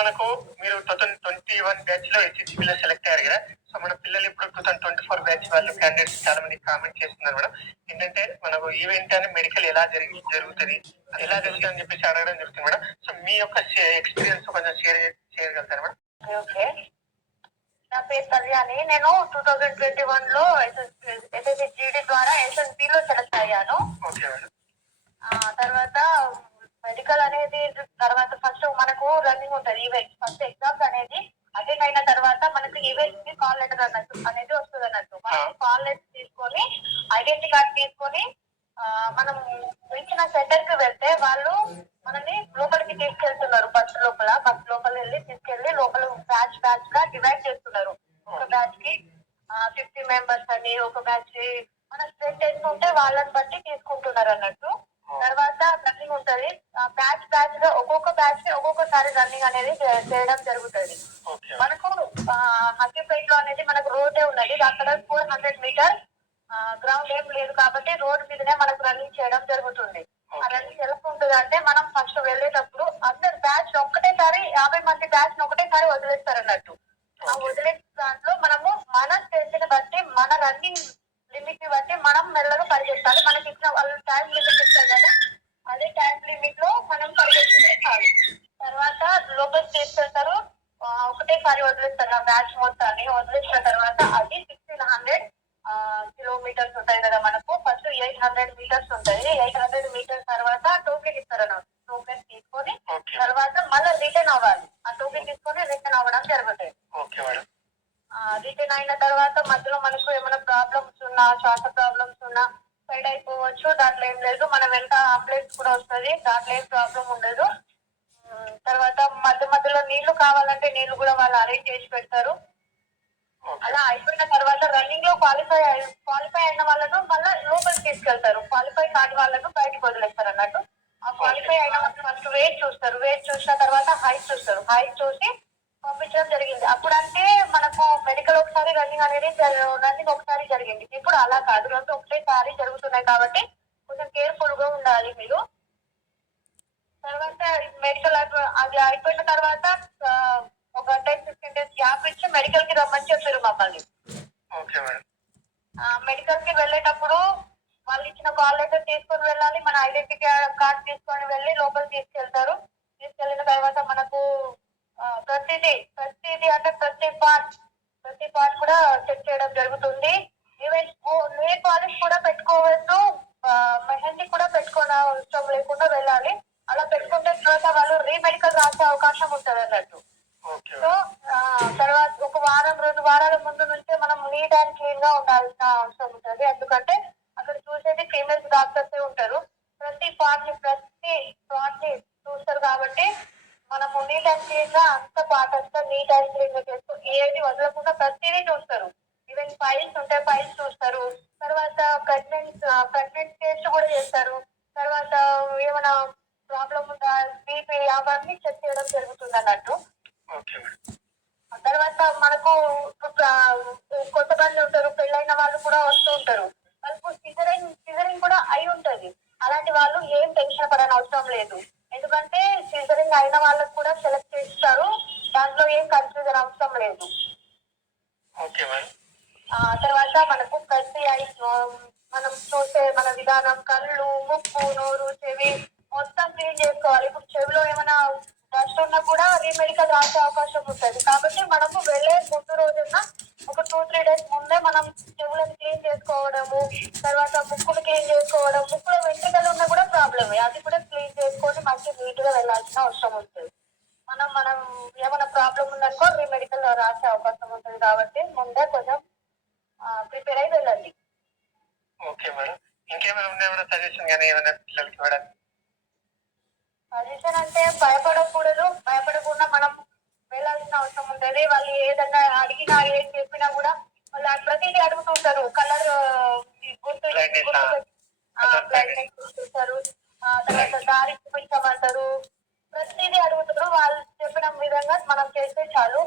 మనకు మీరు two thousand twenty one బ్యాచ్లో హెచ్ఎస్సీ లో సెలెక్ట్ అయ్యారు కదా. సో మన పిల్లలు ఇప్పుడు two thousand twenty four batch వాళ్ళు క్యాండిడేట్స్ చాలా మంది కామెంట్ చేస్తున్నారు మేడం. ఏంటంటే మనకు ఈవెంట్ అని మెడికల్ ఎలా జరిగి జరుగుతుంది ఎలా జరుగుతుంది అని చెప్పేసి అడగడం జరుగుతుంది మేడం. సో మీ యొక్క ఎక్స్పీరియన్స్ కొంచెం షేర్ చేయగలుగుతారు మేడం? ఓకే నా పేరు కళ్యాణి. నేను టూ థౌజండ్ ట్వంటీ వన్లో ఎస్ఎస్సి జీడీ ద్వారా ఎస్ఎస్బి లో సెలెక్ట్ అయ్యాను. Okay madam. ఆ, తర్వాత మెడికల్ అనేది తర్వాత ఫస్ట్ మనకు రన్నింగ్ ఉంటది ఈవెంట్ ఫస్ట్ ఎగ్జామ్స్ అనేది అటెండ్ అయిన తర్వాత మనకు ఈవెంట్కి కాల్ లెటర్ అన్నట్టు అనేది వస్తుంది అన్నట్టు మనం కాల్ లెటర్ తీసుకొని ఐడెంటిటీ కార్డ్ తీసుకొని మనం ఇచ్చిన సెంటర్కి వెళ్తే వాళ్ళు మనని లోపలికి తీసుకెళ్తున్నారు బస్ లోపల. బస్ లోపల వెళ్ళి తీసుకెళ్ళి లోపల బ్యాచ్ బ్యాచ్గా డివైడ్ చేస్తున్నారు. ఒక బ్యాచ్కి ఫిఫ్టీ మెంబర్స్ అని ఒక బ్యాచ్ మన స్ట్రెంత్ వేసుకుంటే వాళ్ళని బట్టి తీసుకుంటున్నారు అన్నట్టు. తర్వాత రన్నింగ్ ఉంటది. బ్యాచ్ బ్యాచ్గా ఒక్కొక్క బ్యాచ్ ఒక్కొక్కసారి రన్నింగ్ అనేది చేయడం జరుగుతుంది. మనకు హక్కిపేట లో అనేది మనకు రోడ్డే ఉన్నది. అక్కడ ఫోర్ హండ్రెడ్ మీటర్ గ్రౌండ్ ఏం లేదు కాబట్టి రోడ్ మీదనే మనకు రన్నింగ్ చేయడం జరుగుతుంది. ఆ రన్నింగ్ ఎలా ఉంటుంది అంటే మనం ఫస్ట్ వెళ్ళేటప్పుడు అందరు బ్యాచ్ ఒక్కటేసారి యాభై మంది బ్యాచ్ ఒకటేసారి వదిలేస్తారు అన్నట్టు ఆ వదిలేసిన దాంట్లో మనము మన స్ట్రెంత్ని బట్టి మన రన్నింగ్ లిమిట్ని బట్టి మనం మెల్లగా పరిగెత్తాలి. మనకి ఇచ్చిన వాళ్ళు టైం లిమిట్ ఇస్తారు కదా అదే టైం లిమిట్లో మనం పరిగెత్తితే చాలు. తర్వాత లోపలికి తీసుకెళ్తారు. ఆ, ఒకటేసారి వదిలేస్తారు ఆ బ్యాచ్ మొత్తాన్ని వదిలేసిన తర్వాత అది సిక్స్టీన్ హండ్రెడ్ కిలోమీటర్స్ ఉంటాయి కదా మనకు. ఫస్ట్ ఎయిట్ హండ్రెడ్ మీటర్స్ ఉంటాయి. ఎయిట్ హండ్రెడ్ మీటర్స్ తర్వాత టోకెన్ ఇస్తారు అన్నమాట. టోకెన్ తీసుకొని తర్వాత మళ్ళీ రిటర్న్ అవ్వాలి. ఆ టోకెన్ తీసుకొని రిటర్న్ అవ్వడం మేడం రిటర్న్ అయిన తర్వాత మధ్యలో మనకు ఏమైనా ప్రాబ్లమ్స్ ఉన్నా శ్వాస ప్రాబ్లమ్స్ ఉన్నా సైడ్ అయిపోవచ్చు. దాంట్లో ఏం లేదు. మన వెంట అంబులెన్స్ కూడా వస్తుంది. దాంట్లో ఏం ప్రాబ్లం ఉండదు. కావాలంటే నీళ్ళు కూడా వాళ్ళు అరేంజ్ చేసి పెడతారు. అలా అయిపోయిన తర్వాత రన్నింగ్లో క్వాలిఫై క్వాలిఫై అయిన వాళ్ళను మళ్ళీ లోపలికి తీసుకెళ్తారు. క్వాలిఫై కాని వాళ్ళను బయటకు వదిలేస్తారు అన్నట్టు. ఆ క్వాలిఫై అయిన వాళ్ళు ఫస్ట్ వెయిట్ చూస్తారు. వెయిట్ చూసిన తర్వాత హైట్ చూస్తారు. హైట్ చూసి పంపించడం జరిగింది. అప్పుడు అంటే మనకు మెడికల్ ఒకసారి రన్నింగ్ అనేది రన్నింగ్ ఒకసారి జరిగింది. ఇప్పుడు అలా కాదు. రెండు ఒకటేసారి జరుగుతున్నాయి కాబట్టి కొంచెం కేర్ఫుల్గా ఉండాలి మీరు. తర్వాత మెడికల్ అది అయిపోయిన తర్వాత ఇచ్చి మెడికల్కి రమ్మని చెప్పారు మమ్మల్ని. Okay madam. మెడికల్కి వెళ్ళేటప్పుడు వాళ్ళు ఇచ్చిన కాల్ లెటర్ తీసుకొని వెళ్ళాలి మన ఐడెంటిటీ కార్డ్ తీసుకొని వెళ్ళి లోపల తీసుకెళ్తారు. తీసుకెళ్ళిన తర్వాత మనకు ప్రతిదీ ప్రతిదీ అంటే ప్రతి పార్ట్ ప్రతి పార్ట్ కూడా చెక్ చేయడం జరుగుతుంది. ఈవెన్ నెయిల్ పాలిష్ కూడా పెట్టుకోవచ్చు ఆ, మెహందీ కూడా పెట్టుకోవడం అవసరం లేకుండా వెళ్ళాలి అలా పెట్టుకుంటే తర్వాత వాళ్ళు రీమెడికల్ రాసే అవకాశం ఉంటుంది అన్నట్టు ఓకే సో ఆ, తర్వాత ఒక వారం రెండు వారాల ముందు నుంచే మనం నీట్ అండ్ క్లీన్గా ఉండాల్సిన అవసరం ఉంటుంది. ఎందుకంటే అక్కడ చూసేది ఫీమేల్స్ డాక్టర్స్ ఉంటారు. ప్రతి పార్ట్ని ప్రతి పార్ట్ని చూస్తారు కాబట్టి మనము నీట్ అండ్ క్లీన్గా అంత పార్ట్ అంతా నీట్ అండ్ క్లీన్గా చేస్తూ ఏది వదలకుండా ప్రతిదీ చూస్తారు. ఈవెన్ ఫైల్స్ ఉంటే ఫైల్స్ చూస్తారు. తర్వాత ప్రెగ్నెంట్ ప్రెగ్నెంట్ టెస్ట్ కూడా చేస్తారు. తర్వాత ఏమైనా ప్రాబ్లం ఉందా బీపీ అవన్నీ చెక్ చేయడం జరుగుతుంది అన్నట్టు ఓకే మేడం ఆ తర్వాత మనకు ఒక కొంతమంది ఉంటారు పెళ్ళైన వాళ్ళు కూడా వస్తూ ఉంటారు. వాళ్ళకు సిజరింగ్ సిజరింగ్ కూడా అయి ఉంటది. అలాంటి వాళ్ళు ఏం టెన్షన్ పడని అవసరం లేదు. ఎందుకంటే సిజరింగ్ అయిన వాళ్ళకు కూడా సెలెక్ట్ చేస్తారు. దాంట్లో ఏం కన్ఫ్యూజన్ అవసరం లేదు. తర్వాత మనకు ప్రతి మనం చూసే మన విధానం కళ్ళు ముక్కు నోరు చెవి మొత్తం క్లీన్ చేసుకోవాలి. ఇప్పుడు చెవిలో ఏమైనా డస్ట్ ఉన్నా కూడా రీమెడికల్ రాసే అవకాశం ఉంటుంది. కాబట్టి మనము వెళ్ళే ముందు రోజున ఒక టూ త్రీ డేస్ ముందే మనం చెవులను క్లీన్ చేసుకోవడము తర్వాత ముక్కులు క్లీన్ చేసుకోవడం ముక్కులో వెంట్రుకలు ఉన్నా కూడా ప్రాబ్లమే. అది కూడా క్లీన్ చేసుకొని మంచి నీట్గా వెళ్ళాల్సిన అవసరం ఉంటుంది. మనం మనం ఏమైనా ప్రాబ్లం ఉందనుకో రీమెడికల్ రాసే అవకాశం ఉంటుంది కాబట్టి ముందే కొంచెం ప్రిపేర్ అయి వెళ్ళండి. Okay madam. ఇంకేమైనా సజెషన్ కానీ ఏమైనా పిల్లలకి ఇవ్వడానికి? సజెషన్ అంటే భయపడకూడదు. భయపడకుండా మనం వెళ్ళాల్సిన అవసరం ఉంటుంది. వాళ్ళు ఏదన్నా అడిగినా ఏం చెప్పినా కూడా వాళ్ళు ప్రతిదీ అడుగుతుంటారు చెప్పిన విధంగా మనం చేస్తే చాలు